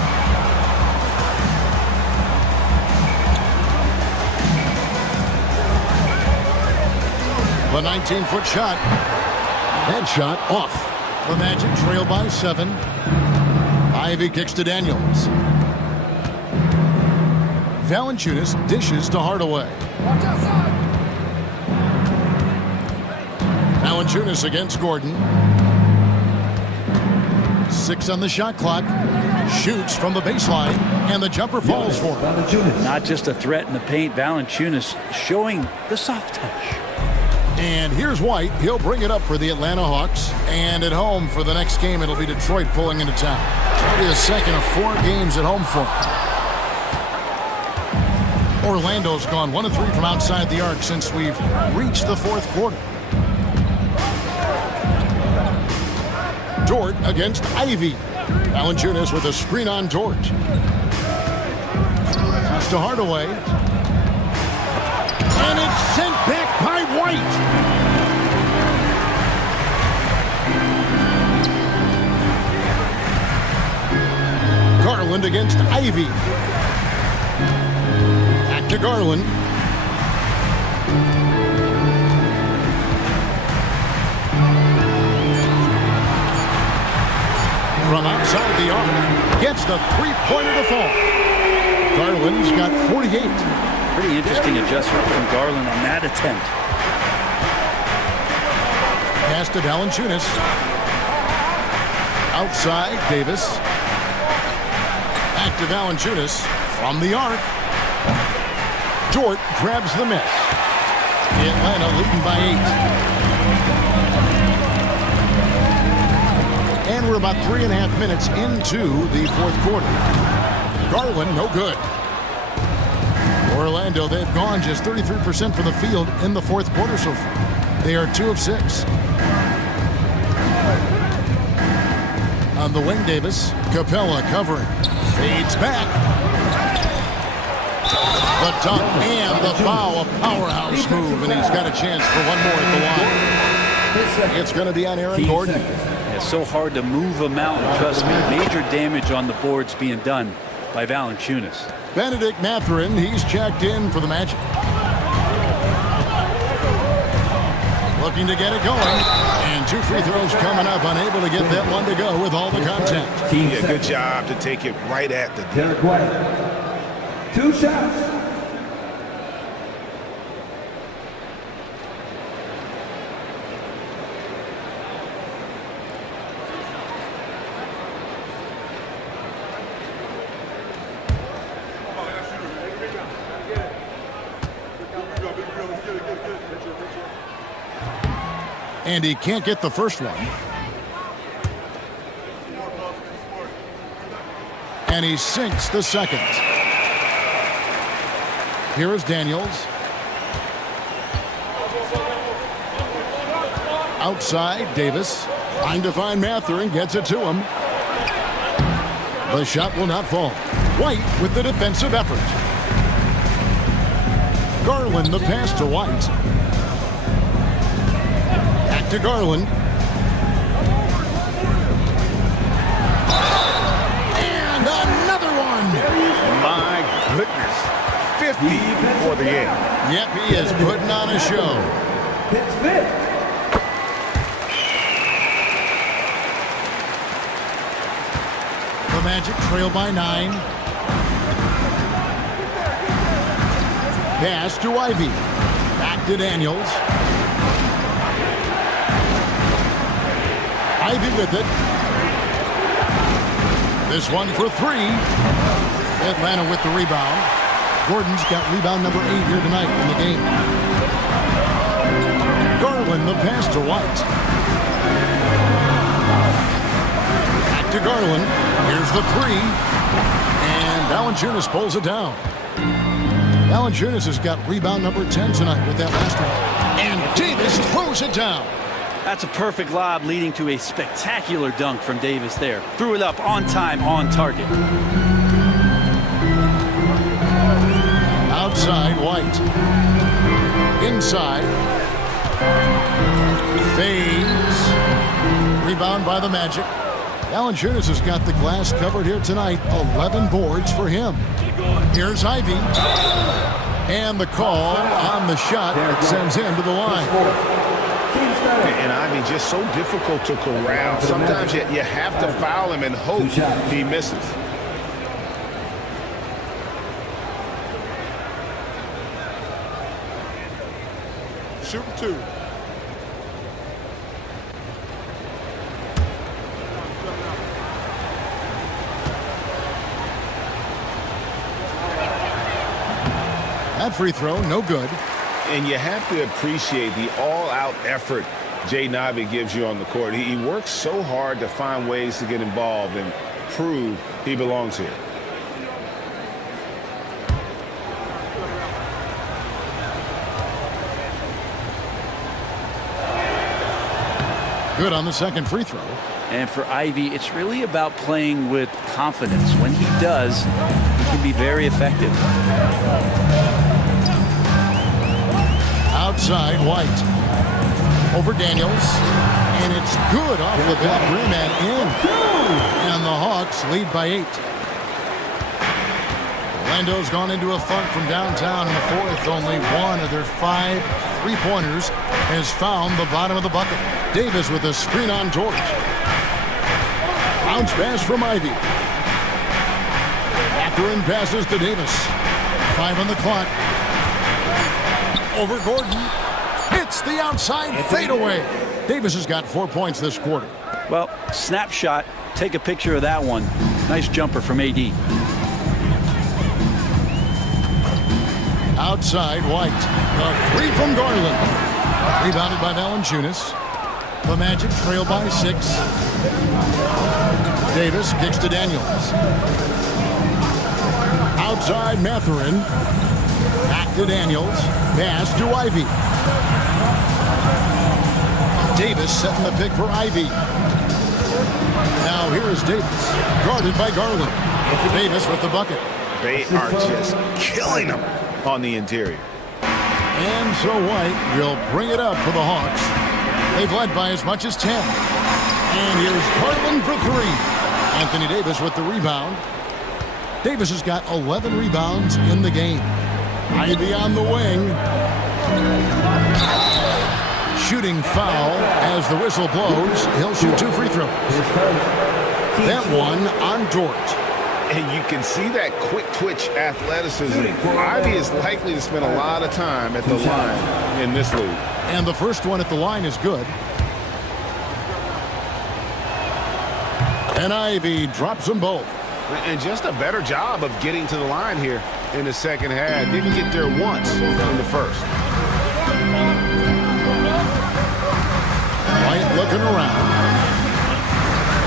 The 19-foot shot. Headshot off. The Magic trail by 7. Ivy kicks to Daniels. Valanciunas dishes to Hardaway. Watch outside. Valanciunas against Gordon. 6 on the shot clock. Shoots from the baseline, and the jumper falls for him. Valanciunas. Not just a threat in the paint. Valanciunas showing the soft touch. And here's White. He'll bring it up for the Atlanta Hawks. And at home for the next game, it'll be Detroit pulling into town. That'll be the second of 4 games at home for him. Orlando's gone 1 of 3 from outside the arc since we've reached the 4th quarter. Dort against Ivy. Valanciunas with a screen on Dort. Pass to Hardaway. And it's sent back by White. Garland against Ivy. Back to Garland. From outside the arc, gets the three-pointer to fall. Garland's got 48. Pretty interesting adjustment from Garland on that attempt. Pass to Valanciunas. Outside, Davis. Back to Valanciunas from the arc. Dort grabs the miss. Atlanta leading by 8. And we're about 3.5 minutes into the 4th quarter. Garland, no good. Orlando, they've gone just 33% from the field in the 4th quarter so far. They are 2 of 6. On the wing, Davis. Capella covering. Fades back. The dunk and the foul. A powerhouse move, and he's got a chance for one more at the line. It's going to be on Aaron Gordon. It's so hard to move a mountain, trust me. Major damage on the boards being done by Valanciunas. Benedict Mathurin, he's checked in for the Magic. Looking to get it going. And 2 free throws coming up. Unable to get that one to go with all the contact. Yeah, good job to take it right at the Derek White. 2 shots. And he can't get the first one. And he sinks the second. Here is Daniels. Outside, Davis. Trying to find Mathurin, gets it to him. The shot will not fall. White with the defensive effort. Garland the pass to White. Back to Garland. And another one. My goodness. 50 for the game. Yep, he is putting on a show. Hits fifth. The Magic trail by 9. Pass to Ivy. Back to Daniels. Ivy with it. This one for 3. Atlanta with the rebound. Gordon's got rebound number 8 here tonight in the game. Garland the pass to White. Back to Garland. Here's the 3. And Valanciunas pulls it down. Valanciunas has got rebound number 10 tonight with that last one. And Davis throws it down. That's a perfect lob leading to a spectacular dunk from Davis there. Threw it up on time, on target. Outside, White. Inside. Fades. Rebound by the Magic. Valanciunas has got the glass covered here tonight. 11 boards for him. Here's Ivy. And the call on the shot that sends him to the line. And Ivy just so difficult to corral. Sometimes you have to foul him and hope he misses. Shooting 2. That free throw, no good. And you have to appreciate the all-out effort Jaden Ivey gives you on the court. He works so hard to find ways to get involved and prove he belongs here. Good on the second free throw. And for Ivey, it's really about playing with confidence. When he does, he can be very effective. Outside, White. Over Daniels. And it's good off the back rim and in. And the Hawks lead by 8. Orlando's gone into a funk from downtown in the fourth. Only one of their 5 3-pointers has found the bottom of the bucket. Davis with a screen on George. Bounce pass from Ivey. Mathurin passes to Davis. 5 on the clock. Over Gordon. Hits the outside fadeaway. Davis has got 4 points this quarter. Well, snapshot. Take a picture of that one. Nice jumper from AD. Outside, White. The 3 from Garland. Rebounded by Valanciunas. The Magic trail by 6. Davis kicks to Daniels. Outside, Mathurin. Back to Daniels. Pass to Ivey. Davis setting the pick for Ivey. Now here is Davis. Guarded by Garland. Davis with the bucket. They are just killing him on the interior. And so White will bring it up for the Hawks. They've led by as much as 10. And here's Garland for 3. Anthony Davis with the rebound. Davis has got 11 rebounds in the game. Ivey on the wing. Shooting foul as the whistle blows. He'll shoot 2 free throws. That one on Dort. And you can see that quick twitch athleticism. Ivey is likely to spend a lot of time at the line in this league. And the first one at the line is good. And Ivey drops them both. And just a better job of getting to the line here in the second half. Didn't get there once in the first. White looking around.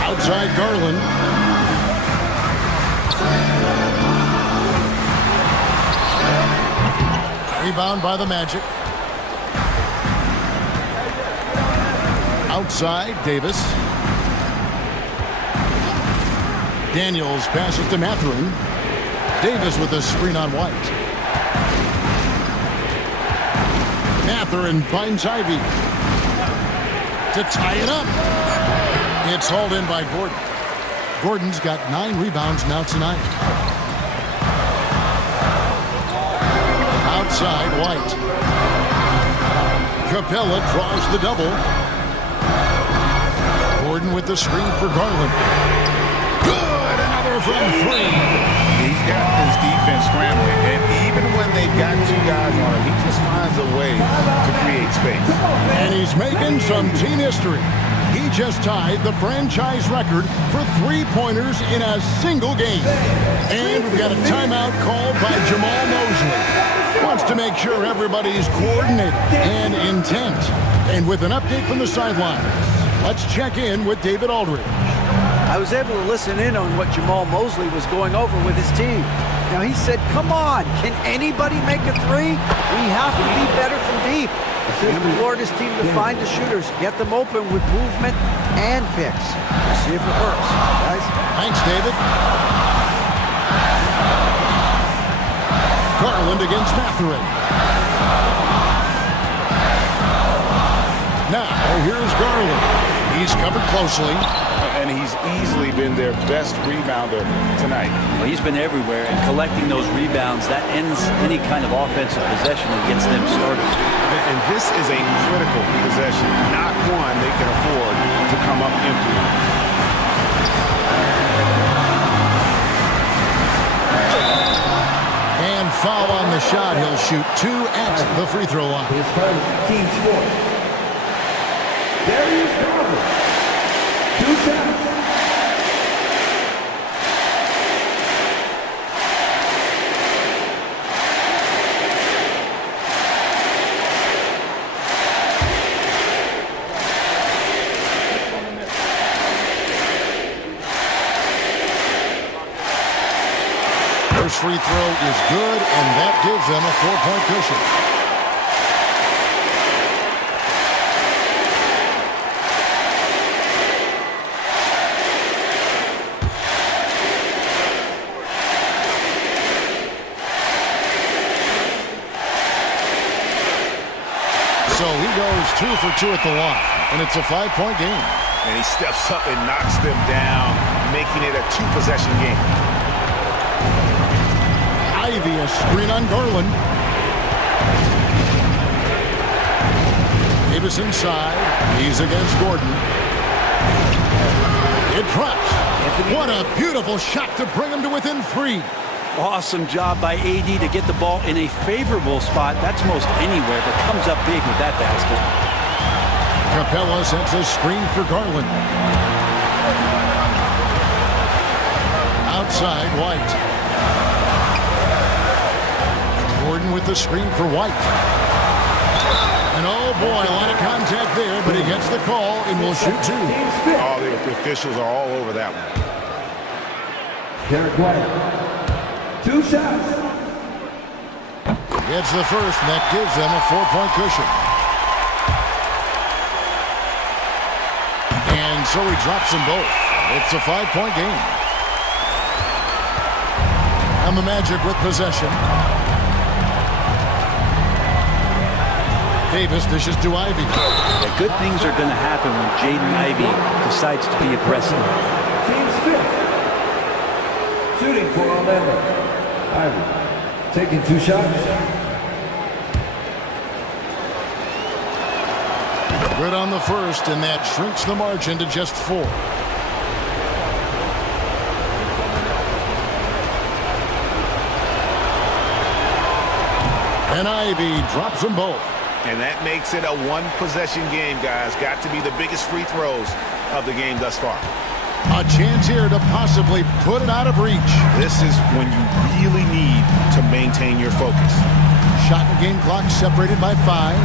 Outside Garland. Rebound by the Magic. Outside, Davis. Daniels passes to Mathurin. Davis with a screen on White. Mathurin finds Ivey to tie it up. It's hauled in by Gordon. Gordon's got 9 rebounds now tonight. Outside, White. Capella draws the double. Gordon with the screen for Garland. Good, another from 3. He's got his defense scrambling, and even when they've got 2 guys on him, he just finds a way to create space. And he's making some team history. He just tied the franchise record for 3-pointers in a single game. And we've got a timeout called by Jamal Mosley. Wants to make sure everybody's coordinated and intent. And with an update from the sideline, let's check in with David Aldridge. I was able to listen in on what Jamal Mosley was going over with his team. Now he said, come on, can anybody make a 3? We have to be better from deep. He implored his team to find the shooters, get them open with movement and picks. We'll see if it works, guys. Thanks, David. Garland against Mathurin. Now, here's Garland. He's covered closely. And he's easily been their best rebounder tonight. Well, he's been everywhere, and collecting those rebounds, that ends any kind of offensive possession and gets them started. And this is a critical possession, not one they can afford to come up empty. And foul on the shot. He'll shoot 2 at the free throw line. His first team score. Darius Garland. 2 shots. free throw is good, and that gives them a 4-point cushion. So he goes 2 for 2 at the line, and it's a 5-point game. And he steps up and knocks them down, making it a 2-possession game. Ivy, a screen on Garland. Davis inside. He's against Gordon. It drops. What a beautiful shot to bring him to within 3. Awesome job by AD to get the ball in a favorable spot. That's most anywhere, but comes up big with that basket. Capella sends a screen for Garland. Outside, White. Gordon with the screen for White. And oh boy, a lot of contact there, but he gets the call and will shoot 2. Oh, the officials are all over that one. Derek White. 2 shots. Gets the first, and that gives them a 4-point cushion. And so he drops them both. It's a 5-point game. And the Magic with possession. Davis dishes to Ivy. Yeah, good things are going to happen when Jaden Ivey decides to be aggressive. Team's 5th. Shooting for Orlando. Ivy taking 2 shots. Good on the first, and that shrinks the margin to just 4. And Ivy drops them both. And that makes it a 1-possession game, guys. Got to be the biggest free throws of the game thus far. A chance here to possibly put it out of reach. This is when you really need to maintain your focus. Shot and game clock separated by 5.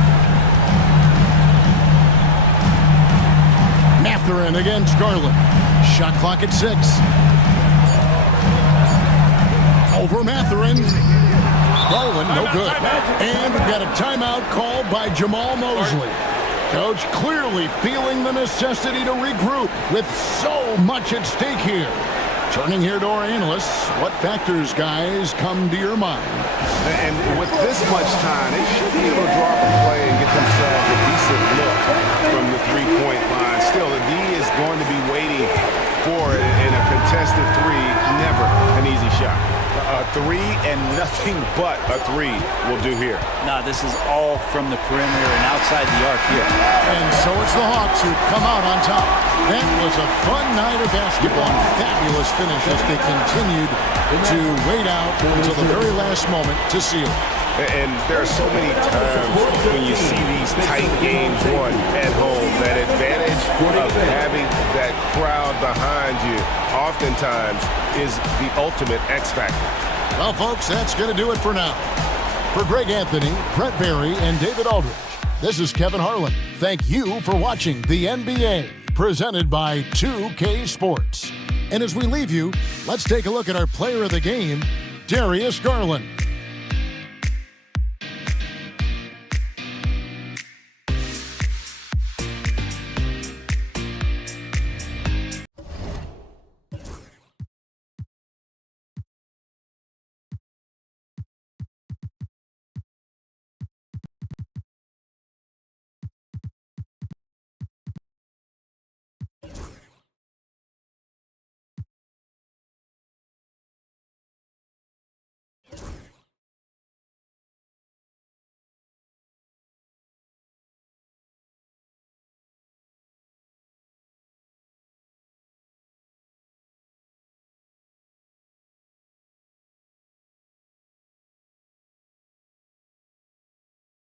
Mathurin against Garland. Shot clock at 6. Over Mathurin. Garland, no good. And we've got a timeout called by Jamal Mosley. Coach clearly feeling the necessity to regroup with so much at stake here. Turning here to our analysts, what factors, guys, come to your mind? And with this much time, they should be able to draw up a play and get themselves a decent look from the 3-point line. Still, the D is going to be waiting for it, and a contested 3, never an easy shot. A 3 and nothing but a 3 will do here. Nah, this is all from the perimeter and outside the arc here. And so it's the Hawks who come out on top. That was a fun night of basketball. Fabulous finish as they continued to wait out until the very last moment to seal it. And there are so many times when you see these tight games won at home, that advantage of having that crowd behind you oftentimes is the ultimate X factor. Well, folks, that's going to do it for now. For Greg Anthony, Brett Barry, and David Aldridge, this is Kevin Harlan. Thank you for watching the NBA, presented by 2K Sports. And as we leave you, let's take a look at our player of the game, Darius Garland.